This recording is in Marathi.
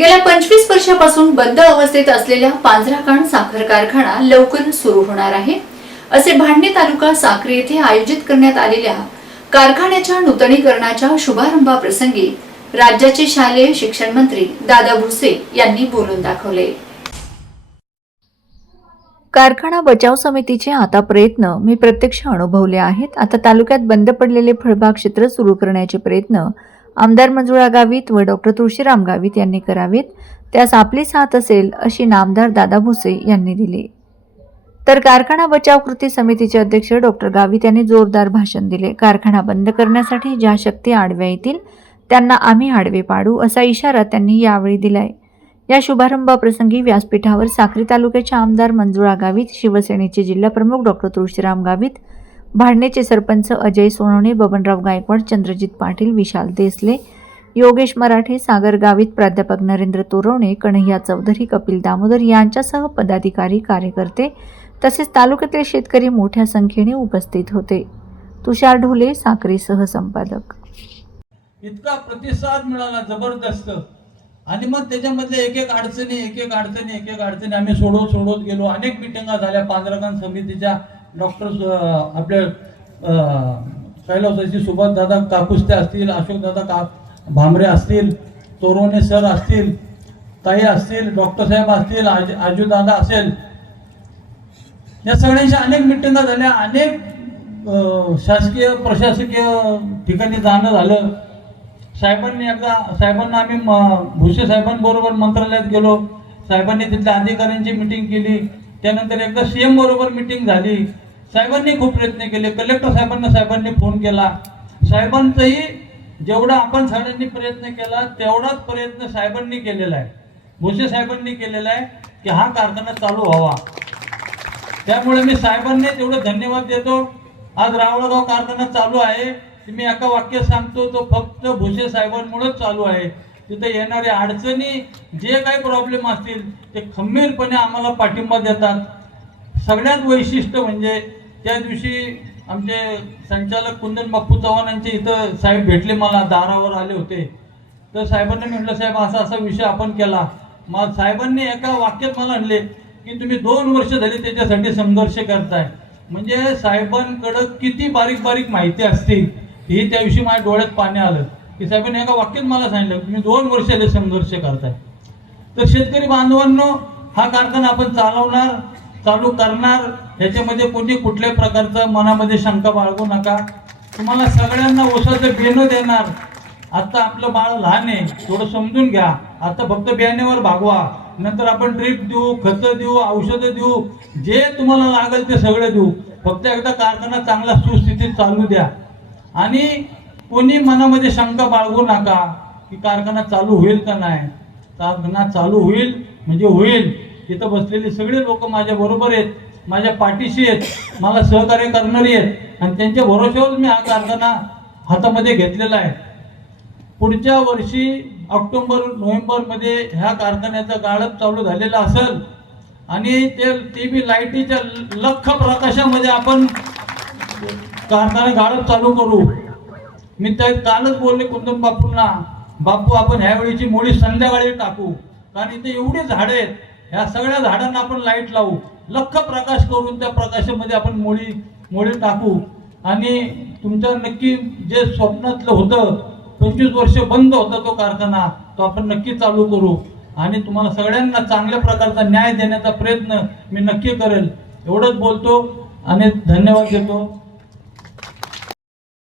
गेल्या 25 वर्षापासून बंद अवस्थेत असलेल्या पांझराकांड साखर कारखाना लवकरच सुरू होणार आहे, असे भांडे तालुका साक्री येथे आयोजित करण्यात आलेल्या कारखान्याच्या नूतनीकरणाच्या शुभारंभाप्रसंगी राज्याचे शालेय शिक्षण मंत्री दादा भुसे यांनी बोलून दाखवले। कारखाना बचाव समितीचे आता प्रयत्न मी प्रत्यक्ष अनुभवले आहेत। आता तालुक्यात बंद पडलेले फळबाग क्षेत्र सुरू करण्याचे प्रयत्न आमदार मंजुळा गावित व डॉक्टर तुळशीराम गावित यांनी करावेत, त्यास आपली साथ असेल अशी नामदार दादा भुसे यांनी दिली। तर कारखाना बचाव कृती समितीचे अध्यक्ष डॉक्टर गावित यांनी जोरदार भाषण दिले। कारखाना बंद करण्यासाठी ज्या शक्ती आडव्या येतील त्यांना आम्ही आडवे पाडू असा इशारा त्यांनी यावेळी दिलाय। या शुभारंभाप्रसंगी व्यासपीठावर साक्री तालुक्याचे आमदार मंजुळा गावित, शिवसेनेचे जिल्हाप्रमुख डॉक्टर तुळशीराम गावित, भाडणेचे सरपंच अजय सोनवणे, बबनराव गायकवाड, चंद्रजित पाटील, विशाल देसले, योगेश मराठे, सागर गावित, प्राध्यापक नरेंद्र तोरवणे, कन्हैया चौधरी, कपिल दामोदर यांच्यासह पदाधिकारी, कार्यकर्ते तसेच तालुक्यातील शेतकरी मोठ्या संख्येने उपस्थित होते। तुषार ढोले, साक्री सहसंपादक। इतका प्रतिसाद मिळाला जबरदस्त, आणि मग त्याच्यामधले एक अडचणी आम्ही सोडवत गेलो। अनेक मिटिंगा झाल्या पांझराकांड समितीच्या। डॉक्टर आपले कैलासवासी सुभाष दादा काकुस्ते असतील, अशोक दादा भामरे असतील, तोरवणे सर असतील, ताई असतील, डॉक्टर साहेब असतील, आजू दादा असेल, या सगळ्यांच्या अनेक मिटिंगा झाल्या। अनेक शासकीय प्रशासकीय ठिकाणी जाणं झालं। साहेबांना आम्ही भुसे साहेबांबरोबर मंत्रालयात गेलो। साहेबांनी तिथल्या अधिकाऱ्यांची मीटिंग केली। त्यानंतर एकदा सीएम बरोबर मीटिंग झाली। साहेबांनी खूप प्रयत्न केले। कलेक्टर साहेबांनी फोन केला। साहेबांचाही जेवढा आपण सगळ्यांनी प्रयत्न केला तेवढाच प्रयत्न साहेबांनी केलेला आहे, भुसे साहेबांनी केलेला आहे की हा कारखाना चालू व्हावा। त्यामुळे मी साहेबांनी तेवढं धन्यवाद देतो। आज रावळगाव कारखाना चालू आहे, मी एका वाक्यात सांगतो, तो फक्त भुसे साहेबांमुळेच चालू आहे। तिथे येणाऱ्या अडचणी, जे काही प्रॉब्लेम असतील ते खंबीरपणे आम्हाला पाठिंबा देतात। सगळ्यात वैशिष्ट्य म्हणजे त्या दिवशी आमचे संचालक कुंदन बाप्पू चव्हाण यांचे इथं साहेब भेटले, मला दारावर आले होते। तर साहेबांनी म्हटलं, साहेब असा विषय आपण केला। मग साहेबांनी एका वाक्यात मला म्हणले की तुम्ही 2 वर्ष झाली त्याच्यासाठी संघर्ष करताय। म्हणजे साहेबांकडे किती बारीक माहिती असते ही त्या दिवशी माझ्या डोळ्यात पाणी आलं की साहेबांनी एका वाक्यात मला सांगितलं तुम्ही 2 वर्ष झाले संघर्ष करताय। तर शेतकरी बांधवांनो, हा कारखाना आपण चालू करणार, ह्याच्यामध्ये कोणी कुठल्याही प्रकारचं मनामध्ये शंका बाळगू नका। तुम्हाला सगळ्यांना ओसाचं बेणं देणार। आता आपलं बाळ लहान आहे, थोडं समजून घ्या। आता फक्त बियाण्यावर भागवा, नंतर आपण ड्रीप देऊ, खतं देऊ, औषधं देऊ, जे तुम्हाला लागेल ते सगळं देऊ। फक्त एकदा कारखाना चांगला सुस्थितीत चालू द्या। आणि कोणी मनामध्ये शंका बाळगू नका की कारखाना चालू होईल का नाही। कारखाना चालू होईल म्हणजे होईल। तिथं बसलेले सगळे लोक माझ्या बरोबर आहेत, माझ्या पाठीशी आहेत, मला सहकार्य करणारी आहेत, आणि त्यांच्या भरोश्यावर मी हा कारखाना हातामध्ये घेतलेला आहे। पुढच्या वर्षी ऑक्टोबर-नोव्हेंबर मध्ये ह्या कारखान्याचा गाळप चालू झालेला असेल, आणि ते बी लाईटीच्या लख प्रकाशामध्ये आपण कारखाना गाळप चालू करू। मी त्या कालच बोलले कुंदन बापूंना, बापू आपण ह्यावेळीची मोळी संध्याकाळी टाकू, कारण इथे एवढी झाडं आहेत, ह्या सगळ्या झाडांना आपण लाईट लावू, लख प्रकाश करून त्या प्रकाशामध्ये आपण मोळी टाकू। आणि तुमच्या नक्की जे स्वप्नातलं होतं, 25 वर्ष बंद होता तो कारखाना, तो आपण नक्की चालू करू, आणि तुम्हाला सगळ्यांना चांगल्या प्रकारचा न्याय देण्याचा प्रयत्न मी नक्की करेल। एवढंच बोलतो आणि धन्यवाद देतो।